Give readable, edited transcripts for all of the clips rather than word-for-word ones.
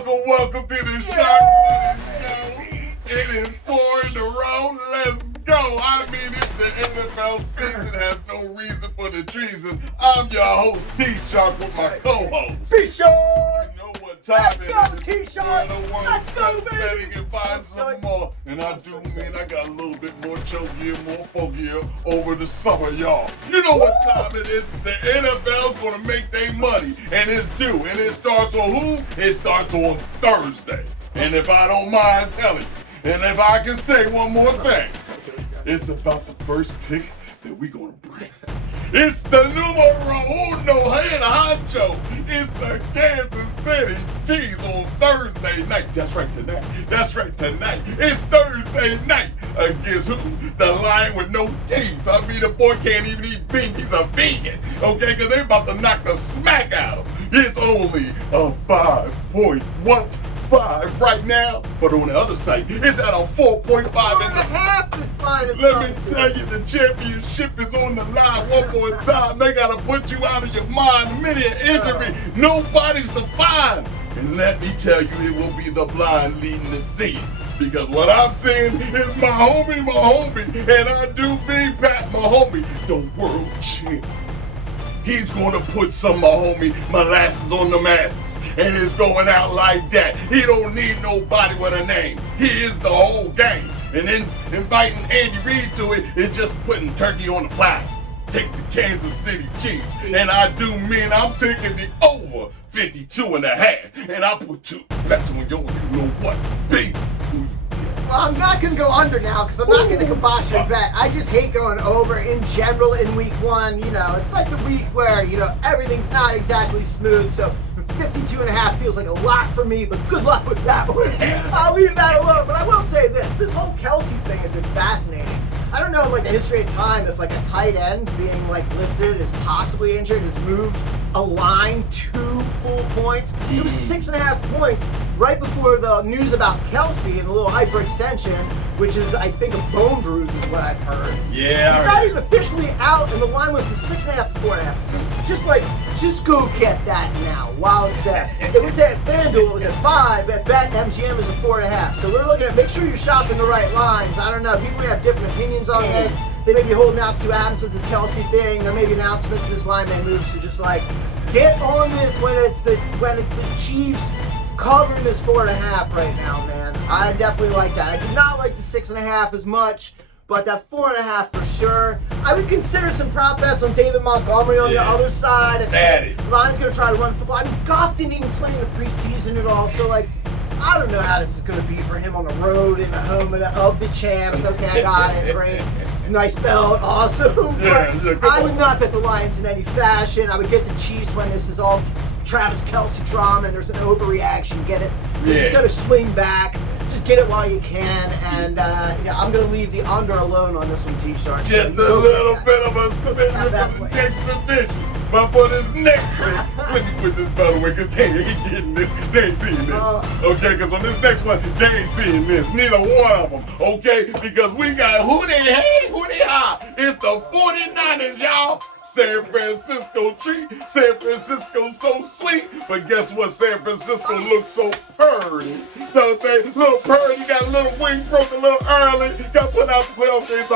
welcome to the Sharkmoney Show. It is 4 in a row. Let's go. I mean, if the NFL stinks, it has no reason for the treason. I'm your host, T-Shark, with my co-host. T-Shark! You know what time it is. T-Shark! Let's go, baby! And find some more. And I do mean I got a little bit more chokier, more funkier over the summer, y'all. You know what time it is. The NFL's going to make their money. And it's due. And it starts on who? It starts on Thursday. And if I don't mind telling you, and if I can say one more thing, it's about the first pick that we're going to bring. It's the numero uno head honcho. It's the Kansas City Chiefs on Thursday night. That's right, tonight. It's Thursday night against who? The lion with no teeth. I mean, the boy can't even eat beef. He's a vegan, okay? Because they're about to knock the smack out of him. It's only a 5.15 right now, but on the other side, it's at a 4.5. Let me tell you, the championship is on the line one more time. They got to put you out of your mind. Many an injury, nobody's to find. And let me tell you, it will be the blind leading the seeing. Because what I'm seeing is my homie, and I do mean Pat, my homie, the world champion. He's going to put some of my homie molasses on the masses. And it's going out like that. He don't need nobody with a name. He is the whole game. And then inviting Andy Reid to it is just putting turkey on the platter. Take the Kansas City Chiefs. And I do mean I'm taking the over 52.5. And I put 2 bets on your, you know what, baby. Well, I'm not going to go under now because I'm not going to kibosh your bet. I just hate going over in general in week 1. You know, it's like the week where, you know, everything's not exactly smooth. So 52.5 feels like a lot for me, but good luck with that one. I'll leave that alone. But I will say this whole Kelsey thing has been fascinating. I don't know, like, the history of time, if, like, a tight end being, like, listed as possibly injured has moved a line 2 full points. It was 6.5 points right before the news about Kelsey and a little hyperextension, which is, I think, a bone bruise is what I've heard. Yeah. He's not even officially out, and the line went from 6.5 to 4.5. Just go get that now while it's there. It was at FanDuel, it was at 5. At BetMGM, it was at 4.5. So we're looking at, make sure you're shopping the right lines. I don't know, people have different opinions on this. They may be holding out to Adams with this Kelsey thing. There may be announcements this line may move. So just like get on this when it's the Chiefs covering this 4.5 right now, man. I definitely like that. I do not like the 6.5 as much, but that 4.5 for sure. I would consider some prop bets on David Montgomery on the other side. Lions gonna try to run football. I mean, Goff didn't even play in the preseason at all, so like. I don't know how this is going to be for him on the road in the home of the champs. Okay, I got it. Great. Nice belt. Awesome. But I would not bet the Lions in any fashion. I would get the Chiefs when this is all Travis Kelce drama and there's an overreaction. Get it? You're just going to swing back. Just get it while you can. And I'm going to leave the under alone on this one, T-Shark. Just a little bit of a submission for the next division. But for this next one, let me put this belt away because they ain't getting this. They ain't seeing this. Okay, because on this next one, they ain't seeing this. Neither one of them. Okay? Because we got who they hate, who they are. It's the 49ers, y'all. San Francisco treat. San Francisco so sweet. But guess what? San Francisco looks so purdy. Don't they? Little purdy. Got a little wing broke a little early. Got put out the playoff game.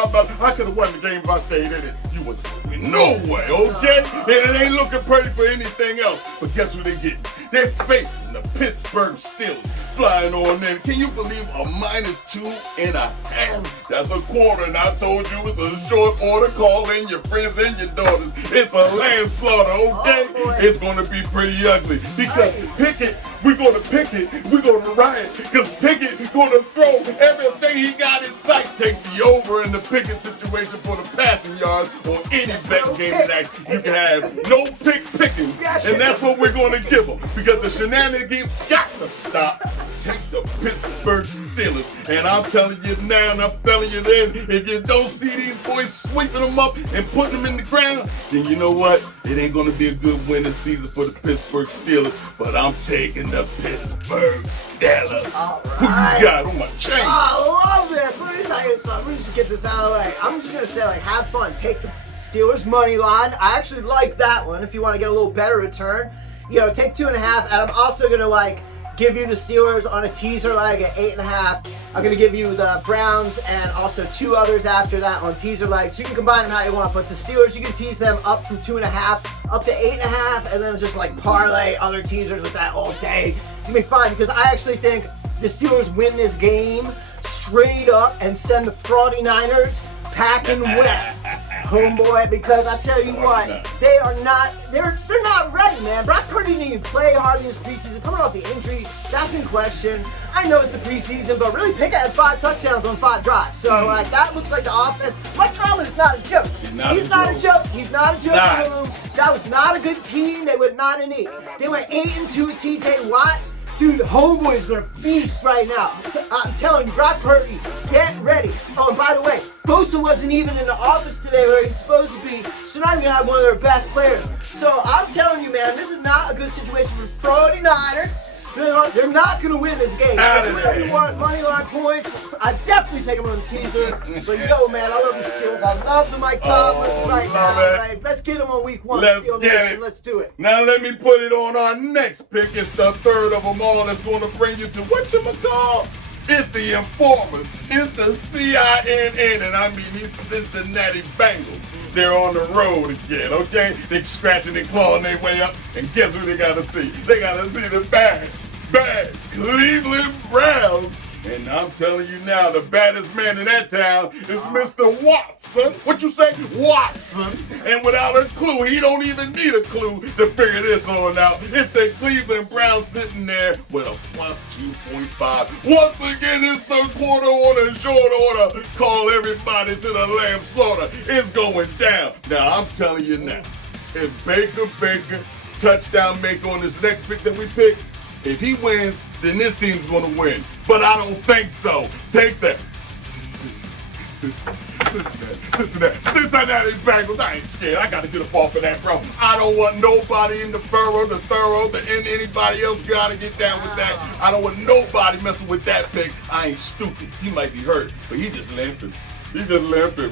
I could have won the game if I stayed in it. You wouldn't win. No way, okay? And it ain't looking pretty for anything else. But guess who they getting? They're facing the Pittsburgh Steelers flying on in. Can you believe a -2.5? That's a quarter. And I told you it's a short order. Call in your friends and your daughters. It's a landslaughter, okay? It's going to be pretty ugly. Because Pickett, we're going to pick it. We're going to riot. Because Pickett is going to throw everything he got in sight. Take the over in the Pickett situation for the passing yards on any bet game tonight. You can have no pickings. And that's what we're going to give them. Because the shenanigans got to stop. Take the Pittsburgh Steelers. And I'm telling you now, and I'm telling you then, if you don't see these boys sweeping them up and putting them in the ground, then you know what? It ain't going to be a good winning season for the Pittsburgh Steelers. But I'm taking the Pittsburgh Steelers. All right. Who you got on my chain? Oh, I love this. Let me tell you something. Let me just get this out of the way. I'm just going to say, like, have fun. Take the Steelers money line. I actually like that one if you want to get a little better return. You know, take 2.5. And I'm also going to, like, give you the Steelers on a teaser leg at 8.5. I'm going to give you the Browns and also 2 others after that on teaser legs. You can combine them how you want, but the Steelers, you can tease them up from 2.5 up to 8.5, and then just like parlay other teasers with that all day. It's going to be fine because I actually think the Steelers win this game straight up and send the 49ers packing west, homeboy, because I tell you what, they're not ready, man. Brock Purdy didn't even play hard in his preseason, coming off the injury. That's in question. I know it's the preseason, but really, Pickett had 5 touchdowns on 5 drives. So that looks like the offense. Mike Tomlin is not a joke. He's not a joke. He's not a joke. That was not a good team. They went 9-8. They went 8-2 with TJ Watt. Dude, the homeboy is going to feast right now. I'm telling you, Brock Purdy, get ready. Oh, and by the way, Bosa wasn't even in the office today where he's supposed to be, so now you're going to have one of their best players. So I'm telling you, man, this is not a good situation for 49ers. They're not going to win this game. So if you want money line points, I definitely take them on the teaser. But you know, man, I love the Steelers. I love the Mike Tomlin right now. Right? Let's get them on week 1. Let's get it. Let's do it. Now let me put it on our next pick. It's the third of them all that's going to bring you to whatchamacall. It's the Informers. It's the CINN, and I mean these Cincinnati Bengals. They're on the road again, okay? They're scratching and clawing their way up, and guess who they gotta see? They gotta see the bad Cleveland Browns. And I'm telling you now, the baddest man in that town is Mr. Watson. What you say? Watson. And without a clue, he don't even need a clue to figure this on out. It's the Cleveland Browns sitting there with a plus 2.5. Once again, it's the quarter order, short order. Call everybody to the lamb slaughter. It's going down. Now, I'm telling you now, if Baker touchdown maker on this next pick that we pick, if he wins, then this team's going to win. But I don't think so. Take that. Cincinnati Bengals. I ain't scared. I got to get up off of that, bro. I don't want nobody in the furrow, and anybody else got to get down with that. I don't want nobody messing with that pick. I ain't stupid. He might be hurt, but he just limping.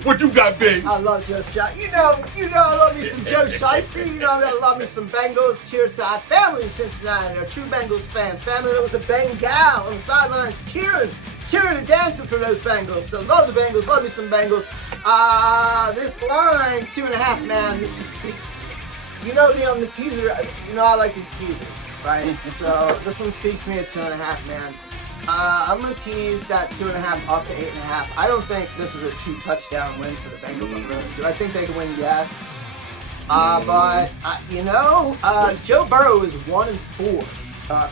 What you got, Big? I love Joe Shiesty. You know, I love me some Joe Shiesty. You know, I love me some Bengals. Cheers to our family in Cincinnati. They're true Bengals fans. Family that was a Bengal on the sidelines cheering and dancing for those Bengals. So love the Bengals. Love me some Bengals. This line, 2.5, man, this just speaks to me. You know me on the teaser. You know I like these teasers, right? So this one speaks to me at 2.5, man. I'm going to tease that 2.5 up to 8.5. I don't think this is a 2-touchdown win for the Bengals on the road. Do I think they can win? Yes. But, Joe Burrow is 1-4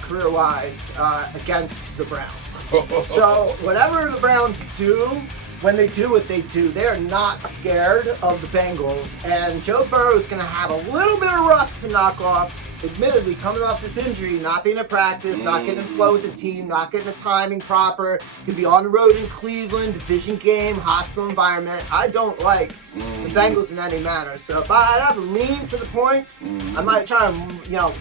career-wise against the Browns. So whatever the Browns do, when they do what they do, they are not scared of the Bengals. And Joe Burrow is going to have a little bit of rust to knock off. Admittedly, coming off this injury, not being at practice, not getting in flow with the team, not getting the timing proper, could be on the road in Cleveland, division game, hostile environment. I don't like the Bengals in any manner. So if I'd have a lean to the points, I might try to,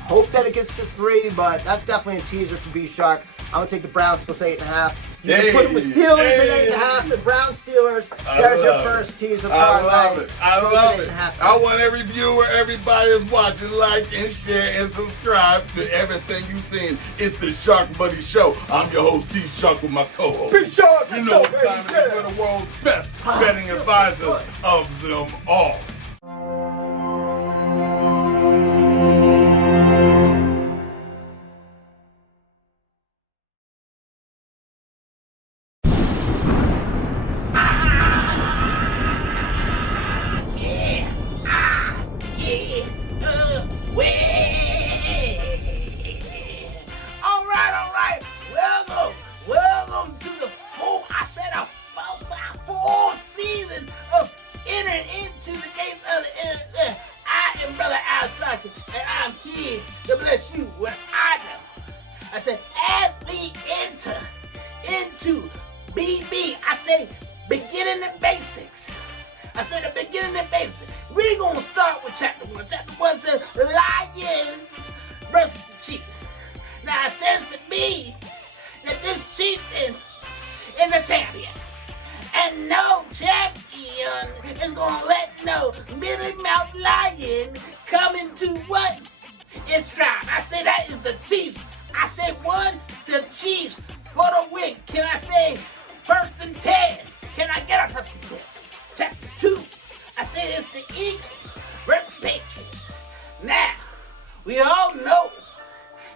hope that it gets to 3, but that's definitely a teaser for B-Shark. I'm going to take the Browns plus 8.5. You can put them with Steelers at 8.5, the Browns Steelers. There's your first teaser parlay. I love it. I want every viewer, everybody that's watching, like and share and subscribe to everything you've seen. It's the Sharkmoney Show. I'm your host, T-Shark, with my co-host. Big Shark, you know what time it is. We're the world's best betting advisors of them all. And I'm here to bless you what I know. I said, as we enter into BB, I say, beginning and basics. I said, the beginning and basics. We're going to start with chapter 1. Chapter 1 says, Lions versus the Chiefs. Now, it says to me that this Chiefs is a champion. And no champion is going to let no Billy Mouth Lion come into what? Its tribe. I say that is the Chiefs. I say 1, the Chiefs for the win. Can I say 1st and 10? Can I get a 1st and 10? Chapter 2, I say it's the Eagles versus Patriots. Now, we all know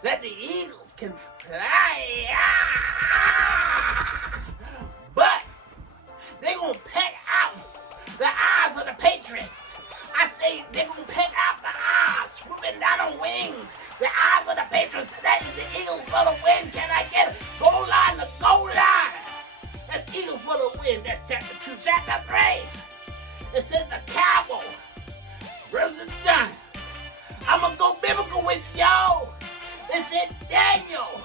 that the Eagles can fly, but they're going to peck out the eyes of the Patriots. I say they're going to peck out the eyes, swooping down on wings. The eyes of the Patriots. That is the Eagles for the win. Can I get it? Goal line to goal line. That's Eagles for the win. That's chapter 2. Chapter 3. It says the Cowboys versus the Giants. I'm going to go biblical with y'all. It said Daniel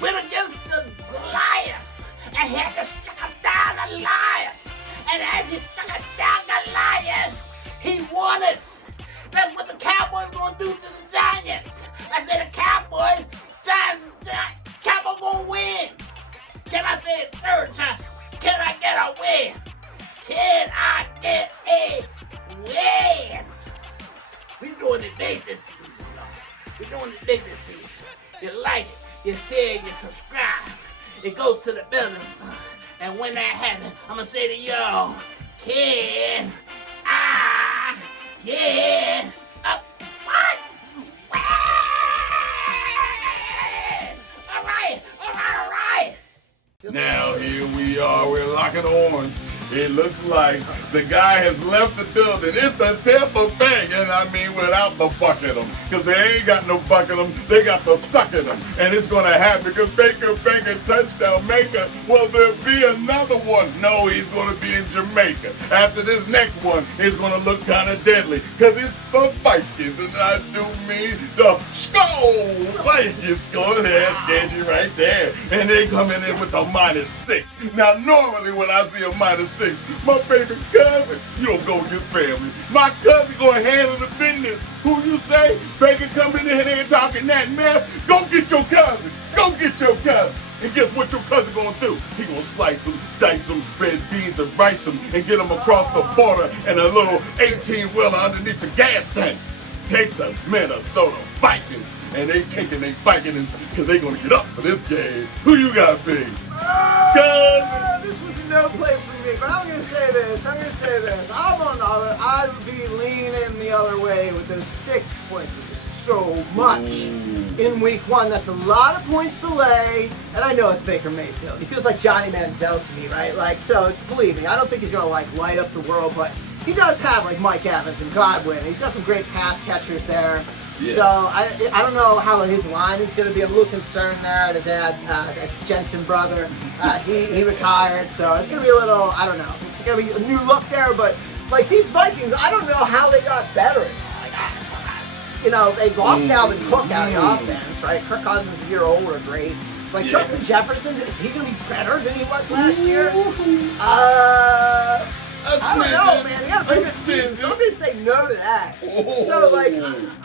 went against the Goliath and had to struck down Goliath. And as he struck down Goliath, he won it. That's what the Cowboys gonna do to the Giants. I said the Cowboys, Cowboys gonna win. Can I say it 3rd time? Can I get a win? Can I get a win? We doing it big this season, y'all. We doing it big this season. You like it, you share, you subscribe. It goes to the building fund. And when that happens, I'm gonna say to y'all, can I get a what? All right. Now here we are, we're locking horns. It looks like the guy has left the building. It's the Tampa Bay, and I mean without the bucket 'em, because they ain't got no bucket 'em, they got the suck at 'em. And it's gonna happen because Baker touchdown maker. Will there be another one? No, he's gonna be in Jamaica. After this next one, it's gonna look kind of deadly, because it's the Vikings, and I do mean the Skull Vikings score there, Sketchy right there. And they coming in with a -6. Now normally when I see a -6, my favorite cousin, you don't go against family. My cousin gonna handle the business. Who you say? Baker coming in here talking that mess? Go get your cousin. Go get your cousin. And guess what your cousin gonna do? He gonna slice them, dice them, red beans and rice them, and get them across the border in a little 18-wheeler underneath the gas tank. Take the Minnesota Vikings. And they taking their Vikings because they gonna get up for this game. Who you got, Big? This was a no play for me, but I'm gonna say this. I'm on the other. I would be leaning the other way with those 6 points. It was so much in week 1. That's a lot of points to lay. And I know it's Baker Mayfield. He feels like Johnny Manziel to me, right? Like, so believe me, I don't think he's gonna like light up the world, but he does have like Mike Evans and Godwin. He's got some great pass catchers there. Yeah. So I don't know how his line is going to be. I'm a little concerned there. The dad, that Jensen brother, he retired, so it's going to be a little, I don't know. It's going to be a new look there, but like these Vikings, I don't know how they got better. You know, they lost Dalvin Cook out of the offense, right? Kirk Cousins a year older, great. Like Justin Jefferson, is he going to be better than he was last year? I don't know, man. He had a pretty good season, so I'm going to say no to that. So, like,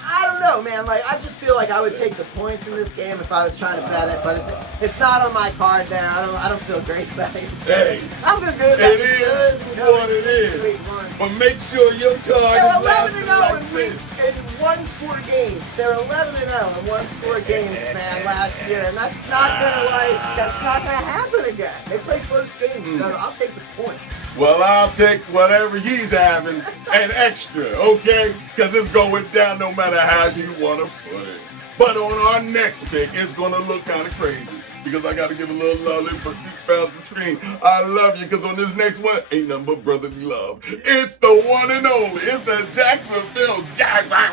I don't know, man. Like, I just feel like I would take the points in this game if I was trying to bet it, but it's not on my card there. I don't feel great about it. Hey, I feel good about it is what it is. But make sure your card is 11-0 in one-score games. They're 11-0 in one-score games, man, last year, and that's not gonna happen again. They play close games, so I'll take the points. Well, I'll take whatever he's having and extra, okay? Because it's going down no matter how you want to put it. But on our next pick, it's going to look kind of crazy. Because I got to give a little love for 2,000 screen. I love you, because on this next one, ain't nothing but brotherly love. It's the one and only. It's the Jacksonville Jaguars.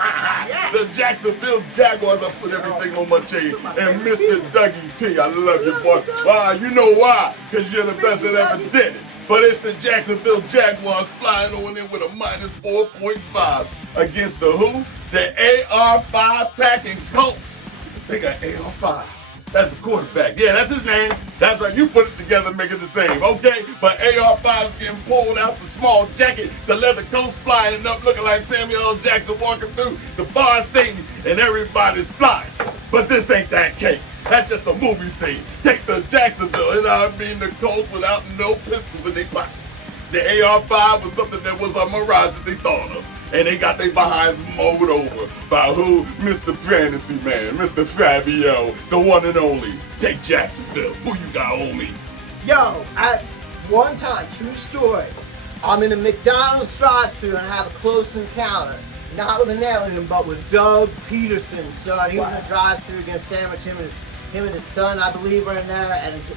Yes. The Jacksonville Jaguars. I put everything on my chain. And Mr. Dougie P, I love you, boy. You know why? Because you're the best that ever did it. But it's the Jacksonville Jaguars flying on in with a -4.5 against the who? The AR-5 packing Colts. They got AR-5. That's the quarterback. Yeah, that's his name. That's right. You put it together, make it the same, okay? But AR-5 is getting pulled out the small jacket, the leather coats flying up, looking like Samuel L. Jackson walking through the bar of Satan, and everybody's flying. But this ain't that case. That's just a movie scene. Take the Jacksonville, and I mean the Colts without no pistols in their pockets. The AR-5 was something that was a mirage that they thought of. And they got their behinds mowed over by who? Mr. Fantasy Man, Mr. Fabio, the one and only. Take Jacksonville. Who you got on me? Yo, at one time, true story, I'm in a McDonald's drive-thru and I have a close encounter. Not with an alien, but with Doug Peterson. So he was in a drive-thru getting a sandwich. Him and his son, I believe, were in there, and it's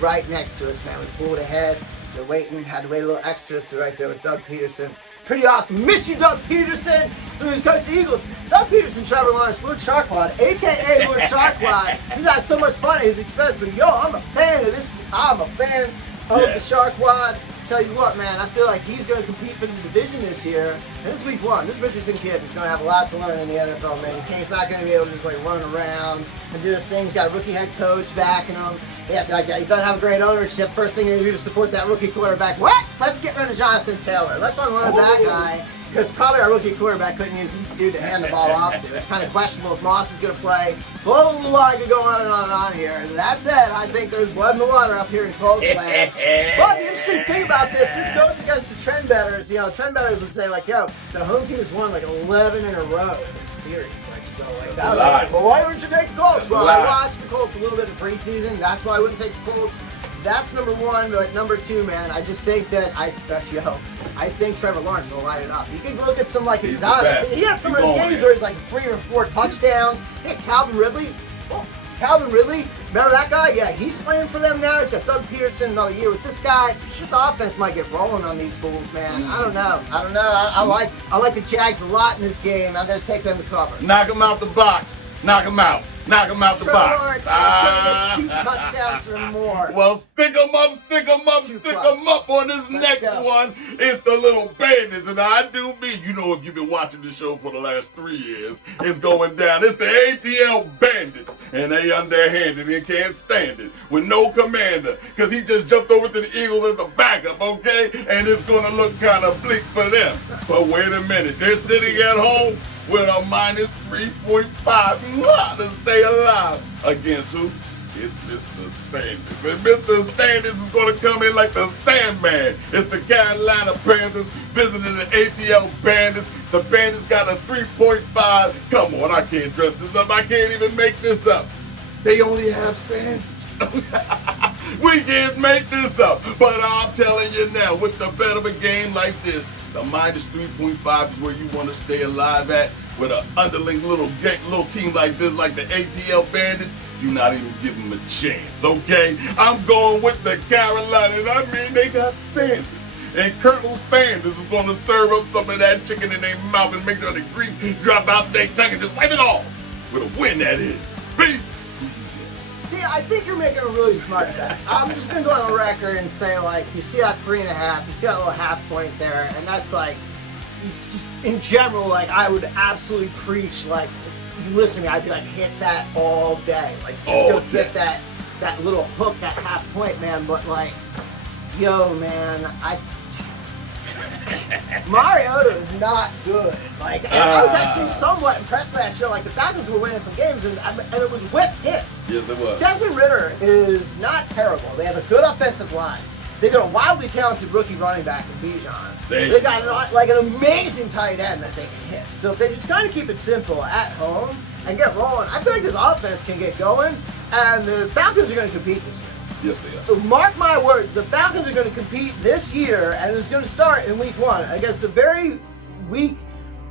right next to us, man. We pulled ahead, so had to wait a little extra. So right there with Doug Peterson. Pretty awesome. Miss you, Doug Peterson. So he's coach the Eagles. Doug Peterson, Trevor Lawrence, Lord Sharkwad, aka Lord Sharkwad. He's had so much fun at his expense, but yo, I'm a fan of this. I'm a fan of the Sharkwad. Tell you what, man, I feel like he's going to compete for the division this year. And this is week one. This Richardson kid is going to have a lot to learn in the NFL, man. He's not going to be able to just like run around and do his thing. He's got a rookie head coach backing him. Yeah, he doesn't have great ownership. First thing you do to support that rookie quarterback. What? Let's get rid of Jonathan Taylor. Let's unload that guy. Because probably our rookie quarterback couldn't use his dude to hand the ball off to. It's kind of questionable if Moss is going to play. Blah, blah, blah, I could go on and on here. And that said, I think there's blood in the water up here in Colts land. But the interesting thing about this goes against the trend bettors. You know, trend bettors would say, like, yo, the home team has won like 11 in a row in this series. Like, so, like, that was, but why wouldn't you take the Colts? Well, I watched the Colts a little bit in preseason. That's why I wouldn't take the Colts. That's number one. But like, number two, man, I just think that I think Trevor Lawrence will light it up. You can look at some like exotics. He had some of those games where he's like 3 or 4 touchdowns. He had Calvin Ridley. Oh, Calvin Ridley. Remember that guy? Yeah, he's playing for them now. He's got Doug Peterson another year with this guy. This offense might get rolling on these fools, man. I don't know. I like the Jags a lot in this game. I'm gonna take them to cover. Knock them out the box. Knock them out. Knock him out the box. Lawrence is going to get 2 touchdowns or more. Well, stick them up on this next one. It's the little bandits, and I do mean, you know, if you've been watching the show for the last 3 years, it's going down. It's the ATL bandits, and they underhanded and can't stand it with no commander, because he just jumped over to the Eagles as a backup, okay? And it's going to look kind of bleak for them. But wait a minute, they're sitting at home with a minus 3.5 to stay alive. Against who? It's Mr. Sanders. And Mr. Sanders is going to come in like the Sandman. It's the Carolina Panthers visiting the ATL Bandits. The Bandits got a 3.5. Come on, I can't dress this up. I can't even make this up. They only have Sanders. We can't make this up. But I'm telling you now, with the bet of a game like this, the minus 3.5 is where you want to stay alive at. With an underling little team like this, like the ATL Bandits, do not even give them a chance, okay? I'm going with the Carolina, and I mean they got Sanders. And Colonel Sanders is going to serve up some of that chicken in their mouth and make sure the grease drop out their tongue and just wipe it off. With a win, that is. Beat. See, I think you're making a really smart bet. I'm just going to go on the record and say, like, you see that 3.5, you see that little half point there, and that's like, just in general, like, I would absolutely preach, like, if you listen to me, I'd be like, hit that all day. Like, just go get that little hook, that half point, man. But, like, yo, man, Mariota is not good. Like, and I was actually somewhat impressed with that show. Like, the Falcons were winning some games, and it was with him. Yes, it was. Desmond Ridder is not terrible. They have a good offensive line. They got a wildly talented rookie running back in Bijan. They got like an amazing tight end that they can hit. So if they just kind of keep it simple at home and get rolling, I feel like this offense can get going, and the Falcons are going to compete this year. Yes, they are. Mark my words, the Falcons are going to compete this year, and it's going to start in week 1 against a very weak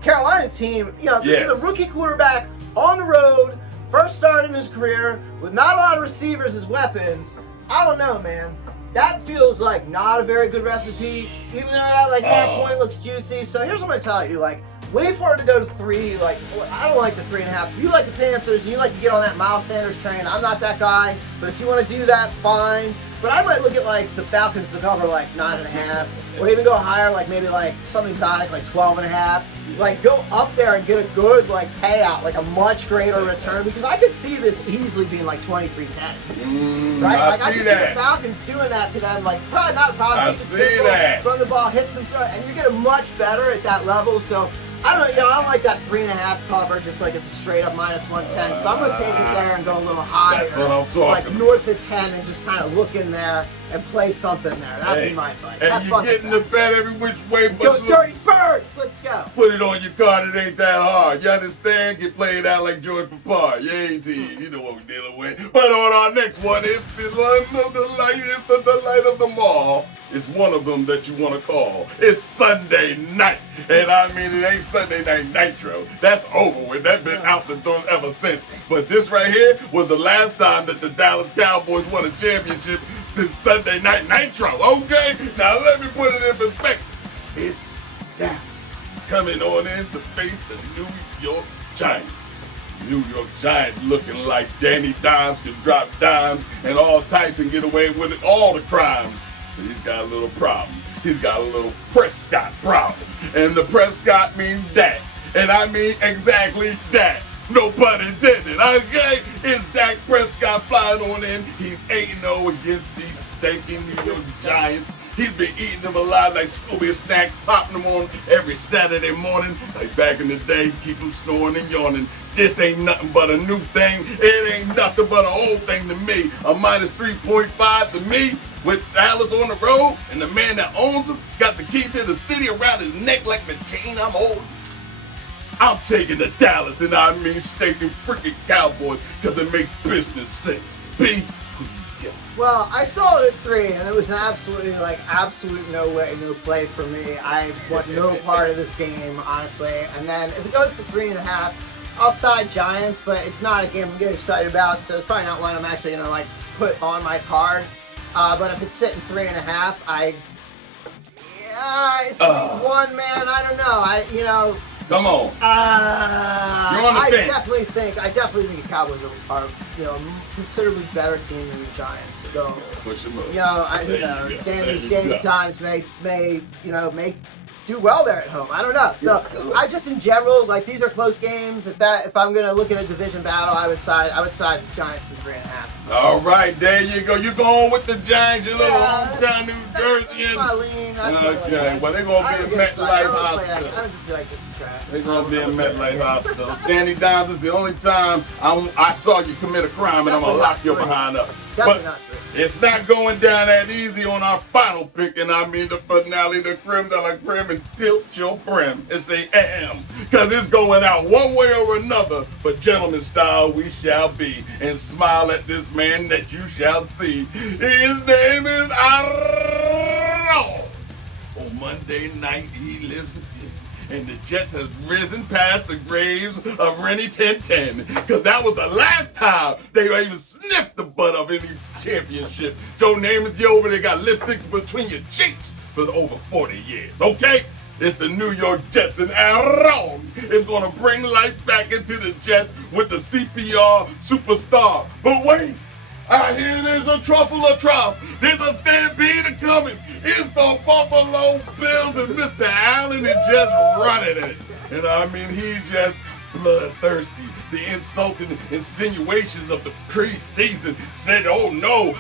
Carolina team. You know, this is a rookie quarterback on the road, first start in his career, with not a lot of receivers as weapons. I don't know, man. That feels like not a very good recipe, even though that point looks juicy. So here's what I'm gonna tell you, like, wait for it to go to 3. Like, I don't like the 3.5. You like the Panthers, and you like to get on that Miles Sanders train. I'm not that guy, but if you want to do that, fine. But I might look at like the Falcons to cover like 9.5, or even go higher, like maybe like some exotic, like 12.5. Like, go up there and get a good like payout, like a much greater return, because I could see this easily being like 23-10. Right? Like, I could see the Falcons doing that to them, like, probably not a problem. I see that. Run the ball, hit some front, and you get a much better at that level. So I don't know, I don't like that 3.5 cover, just like it's a straight up minus 110. So I'm gonna take it there and go a little higher. That's what I'm talking like about. North of 10, and just kind of look in there and play something there. That'd be my advice. And Have you're fun getting with the bet every which way, but Go look, Dirty Birds! Let's go. put it on your card. It ain't that hard. You understand? Get played out like George Papard. Yeah, team. You know what we're dealing with. But on our next one, it's the Land of the Light. It's the delight of them all. It's one of them that you want to call. It's Sunday night. And I mean, it ain't Sunday Night Nitro. That's over with. That's been out the door ever since. But this right here was the last time that the Dallas Cowboys won a championship since Sunday Night Nitro. Okay? Now let me put it in perspective. It's Dallas coming on in to face the New York Giants. New York Giants looking like Danny Dimes can drop dimes and all types and get away with it, all the crimes. But he's got a little problem. He's got a little Prescott problem. And the Prescott means that. And I mean exactly that. No pun intended. Okay? It's Dak Prescott flying on in. He's 8-0 against these stinking New York Giants. He's been eating them alive like Scooby snacks, popping them on every Saturday morning. Like back in the day, keep them snoring and yawning. This ain't nothing but a new thing. It ain't nothing but an old thing to me. A minus 3.5 to me. With Dallas on the road, and the man that owns him got the key to the city around his neck like the chain I'm holding. I'm taking the Dallas, and I mean staking freaking Cowboys, because it makes business sense. B, who you get? Well, I saw it at 3, and it was an absolute no way, no play for me. I want no part of this game, honestly. And then if it goes to 3.5, I'll side Giants, but it's not a game I'm getting excited about, so it's probably not one I'm actually gonna like put on my card. But if it's sitting 3.5, it's one, man. I don't know. Come on. You're on the fence. I definitely think the Cowboys are considerably better team than the Giants. So, Push them up. Danny Times may do well there at home. I don't know. So I just in general like these are close games. If I'm gonna look at a division battle, I would side the Giants in 3.5. All right, there you go. You going with the Giants, your little hometown New Jersey. That's my lean. Okay, well they're gonna be in MetLife Hospital. I would just be like, this is trash. They're gonna be in MetLife Hospital. Danny Dimes, this is the only time I saw you commit a crime, and I'm gonna lock your behind up. Definitely not 3. It's not going down that easy on our final pick, and I mean the finale, the creme de la creme, and tilt your brim. It's a AM, because it's going out one way or another, but gentleman style we shall be, and smile at this man that you shall see. His name is Aaron. On Monday night, he lives again. And the Jets have risen past the graves of Rennie 1010. Because that was the last time they even sniffed the butt of any championship. Joe Namath, you over there got lipsticks between your cheeks for over 40 years, okay? It's the New York Jets, and Aaron is going to bring life back into the Jets with the CPR superstar. But wait! I hear there's a truffle of trough. There's a stampede coming. It's the Buffalo Bills, and Mr. Allen is just running it. And I mean, he's just bloodthirsty. The insulting insinuations of the preseason said, oh no,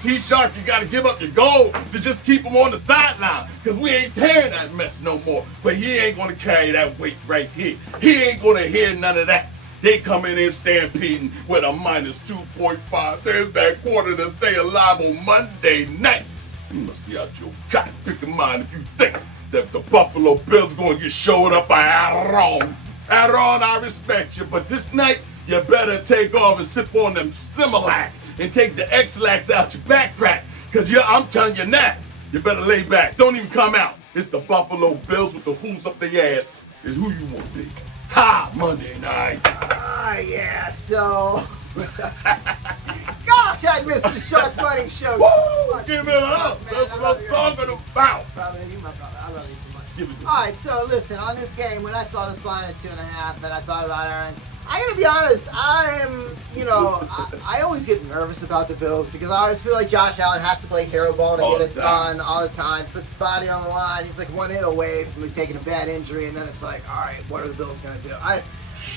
T-Shark, you got to give up your goal to just keep him on the sideline because we ain't tearing that mess no more. But he ain't going to carry that weight right here. He ain't going to hear none of that. They come in here stampeding with a minus 2.5. There's that quarter to stay alive on Monday night. You must be out your cotton picking mind if you think that the Buffalo Bills going to get showed up by Aaron. Aaron, I respect you, but this night you better take off and sip on them Similac and take the X-Lax out your back crack. Because I'm telling you now, you better lay back. Don't even come out. It's the Buffalo Bills with the hooves up their ass is who you want to be. Ha! Monday night. Yeah, so... Gosh, I missed the Sharkmoney Show. Woo! Give it up. Man, That's what I'm talking about. Brother, you my brother. I love you so much. Give it to All right, so listen, on this game, when I saw this line at 2.5 and I thought about Aaron, I gotta be honest, I always get nervous about the Bills because I always feel like Josh Allen has to play hero ball to get it done all the time. Puts his body on the line. He's like one hit away from taking a bad injury, and then it's like, all right, what are the Bills gonna do?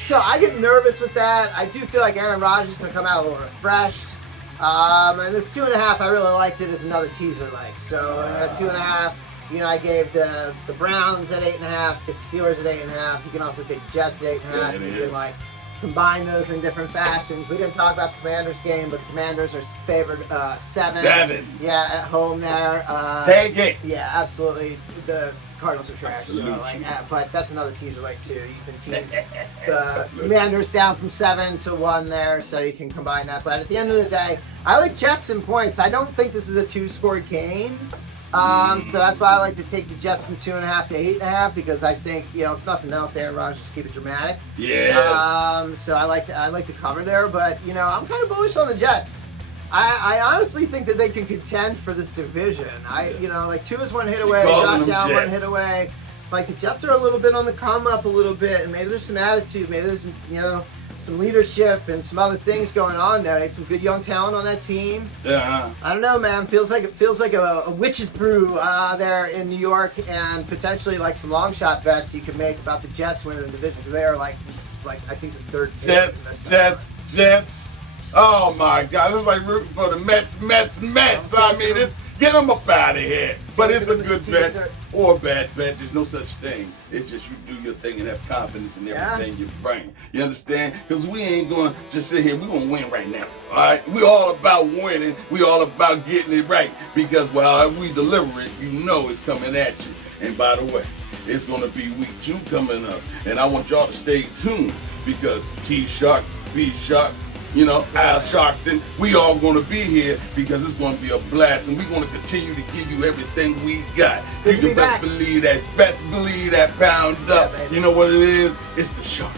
So I get nervous with that. I do feel like Aaron Rodgers is gonna come out a little refreshed. And this 2.5, I really liked it as another teaser leg. So at 2.5. I gave the Browns at 8.5, get Steelers at 8.5. You can also take the Jets at 8.5. You can combine those in different fashions. We didn't talk about the Commanders game, but the Commanders are favored 7. Yeah, at home there. Take it. Yeah, absolutely. The Cardinals are trash. So, Absolutely. but that's another teaser like too. You can tease the Commanders down from 7 to 1 there, so you can combine that. But at the end of the day, I like Jets and points. I don't think this is a 2-score game. So that's why I like to take the Jets from 2.5 to 8.5, because I think, if nothing else, Aaron Rodgers just keep it dramatic. Yes. So I like to cover there, but I'm kind of bullish on the Jets. I honestly think that they can contend for this division. Tua's one hit away, Josh Allen one hit away. Like the Jets are a little bit on the come up a little bit, and maybe there's some attitude, maybe there's some leadership and some other things going on there. There's some good young talent on that team. Yeah. I don't know, man. Feels like a witch's brew there in New York, and potentially like some long shot bets you can make about the Jets winning the division, because they are like I think the third seed. Jets. Oh my God! It's like rooting for the Mets. I mean, get them up out of here. But it's a good bet or a bad bet. There's no such thing. It's just you do your thing and have confidence in everything you bring. You understand? Because we ain't going to just sit here. We're going to win right now. All right? We all about winning. We all about getting it right. Because while we deliver it, it's coming at you. And by the way, it's going to be week 2 coming up. And I want y'all to stay tuned, because T-Shark, B-Shark, Al Sharpton, we all going to be here, because it's going to be a blast, and we're going to continue to give you everything we got. Good You to can be back. best believe that pound up. Yeah, baby. You know what it is? It's the Shark.